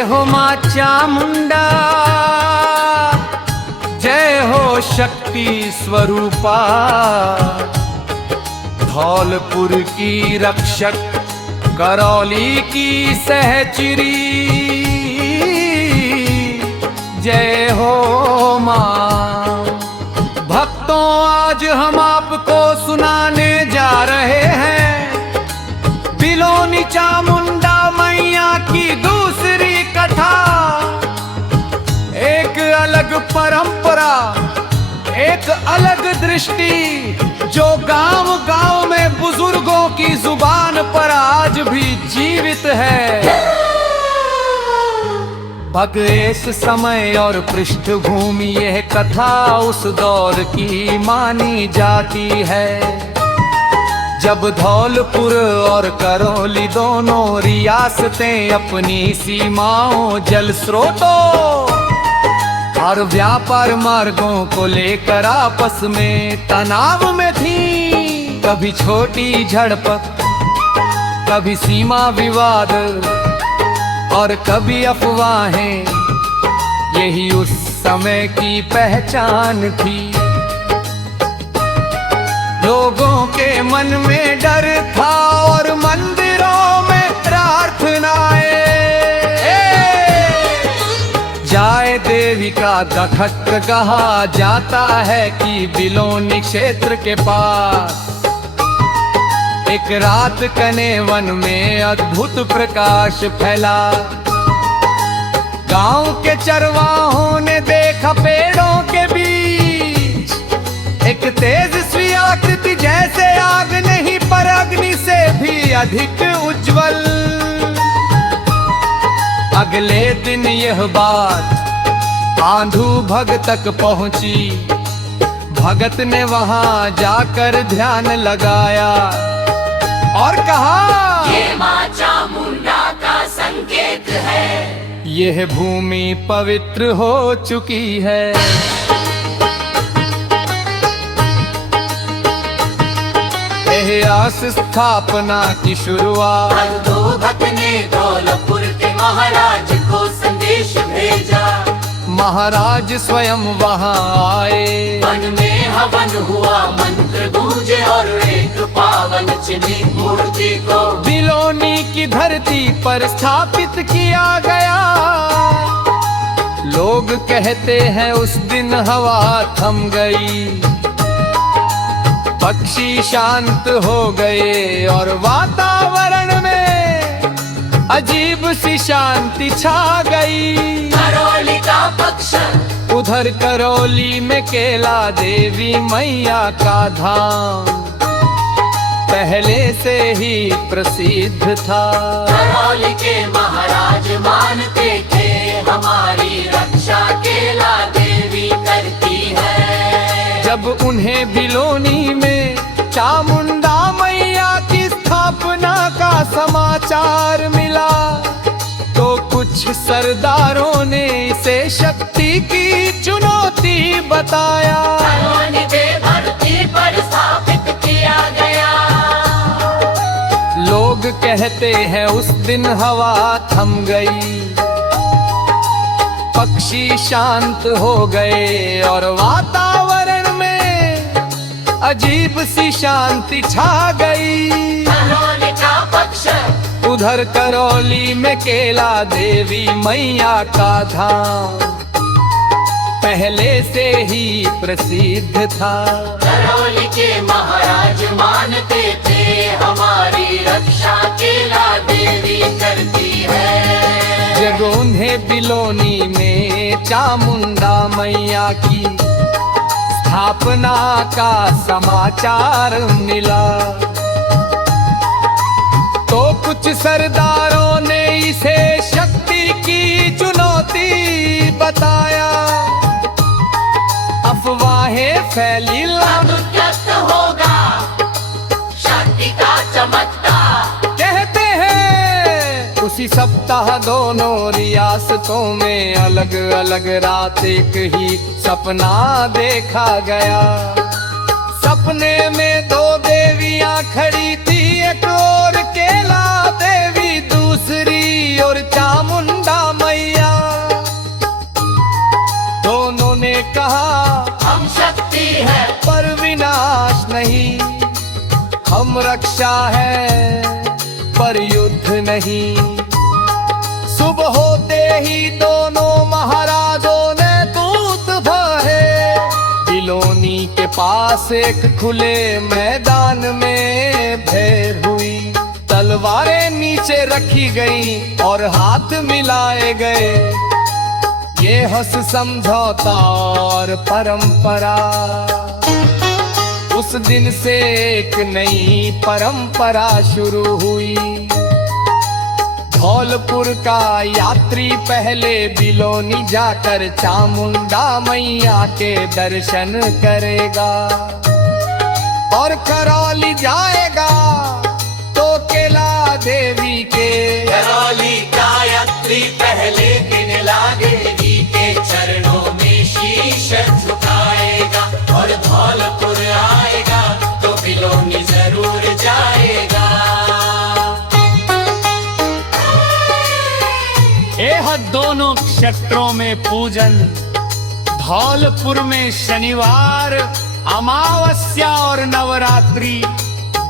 जय हो माँ चामुंडा, जय हो शक्ति स्वरूपा। धौलपुर की रक्षक, करौली की सहचरी, जय हो माँ। भक्तों आज हम आपको सुनाने जा रहे हैं बिलोनी चामुंडा मैया की दूसरी कथा। एक अलग परंपरा, एक अलग दृष्टि, जो गांव गांव में बुजुर्गों की जुबान पर आज भी जीवित है। भगेश समय और पृष्ठभूमि, यह कथा उस दौर की मानी जाती है जब धौलपुर और करौली दोनों रियासतें अपनी सीमाओं, जल स्रोतों और व्यापार मार्गों को लेकर आपस में तनाव में थी। कभी छोटी झड़प, कभी सीमा विवाद और कभी अफवाहें, यही उस समय की पहचान थी। लोगों के मन में डर था और मंदिरों में प्रार्थनाएं। जाए देवी का दखत कहा जाता है कि बिलोनी क्षेत्र के पास एक रात कने वन में अद्भुत प्रकाश फैला। गांव के चरवाहों ने देखा पेड़ों के बीच एक तेजस्वी आकृति, जैसे आग नहीं पर अग्नि से भी अधिक उज्जवल। अगले दिन यह बात आंधू भगत तक पहुंची। भगत ने वहां जाकर ध्यान लगाया और कहा, ये माँ चामुंडा का संकेत है, यह भूमि पवित्र हो चुकी है। आस स्थापना की शुरुआत, अंधू भक्त ने धौलपुर के महाराज को संदेश भेजा। महाराज स्वयं वहां आए, वन में हवन हुआ, मंत्र गूंजे और एक पावन चिन्ह मूर्ति को बिलोनी की धरती पर स्थापित किया गया। लोग कहते हैं उस दिन हवा थम गई, पक्षी शांत हो गए और वातावरण में अजीब सी शांति छा गई। करौली का पक्ष, उधर करौली में केला देवी मैया का धाम पहले से ही प्रसिद्ध था। करौली के महाराज मानते थे हमारी रक्षा केला देवी करती है। जब उन्हें बिलोनी में चामुंडा मैया की स्थापना का समाचार मिला तो कुछ सरदारों ने इसे शक्ति की चुनौती बताया। करौली पे धरती पर स्थापित किया गया। लोग कहते हैं उस दिन हवा थम गई, पक्षी शांत हो गए और वातावरण में अजीब सी शांति छा गई। करौली का पक्ष, उधर करौली में केला देवी मैया का धाम पहले से ही प्रसिद्ध था। करौली के महाराज मानते थे हमारी रक्षा केला देवी करती है। जब उन्हें बिलोनी में चामुंडा मैया की स्थापना का समाचार मिला तो कुछ सरदारों ने इसे शक्ति की चुनौती बताया। अफवाहें फैली, अनुगत होगा शक्ति का चमत्कार। कहते हैं उसी सप्ताह दोनों रियासतों में अलग अलग रात एक ही सपना देखा गया। सपने में दो देवियां खड़ी थी, एक और केला देवी, दूसरी और चामुंडा मैया। धर्म रक्षा है पर युद्ध नहीं। सुबह होते ही दोनों महाराजों ने दूत भरे, बिलोनी के पास एक खुले मैदान में भैर हुई। तलवारें नीचे रखी गई और हाथ मिलाए गए, ये हंस समझौता और परंपरा। उस दिन से एक नई परंपरा शुरू हुई। धौलपुर का यात्री पहले बिलोनी जाकर चामुंडा मैया के दर्शन करेगा, और करौली जाएगा तो केला देवी के। करौली का यात्री पहले किनला देवी के चरणों में शीश झुकाएगा, और धौलपुर आएगा तो बिलोनी जरूर जाएगा। यह दोनों क्षेत्रों में पूजन। धौलपुर में शनिवार, अमावस्या और नवरात्रि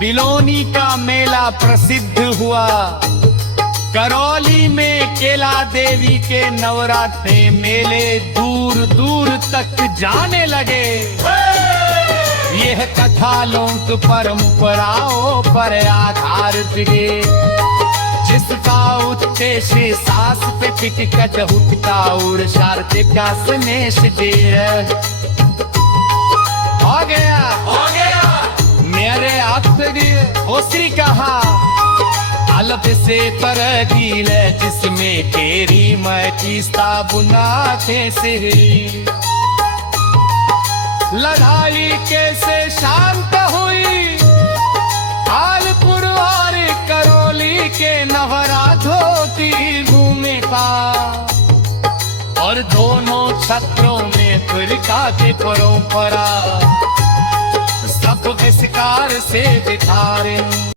बिलोनी का मेला प्रसिद्ध हुआ। करौली में केला देवी के नवरात्रे मेले दूर दूर तक जाने लगे। यह कथा लोक परंपराओं पर आधारित है, जिसका उद्देश्य सास पे टिकट हुटता और शारदिक का स्नेह दे। हो गया मेरे आखिरी ओसरी कहा, अलग से तरगील जिसमें तेरी मैं किस्ता बुना थे सिरी। लड़ाई कैसे शांत हुई धौलपुर और करौली के नवरात्रों की भूमिका, और दोनों क्षेत्रों में फिरका की परंपरा सब विस्तार से दिखा रहे।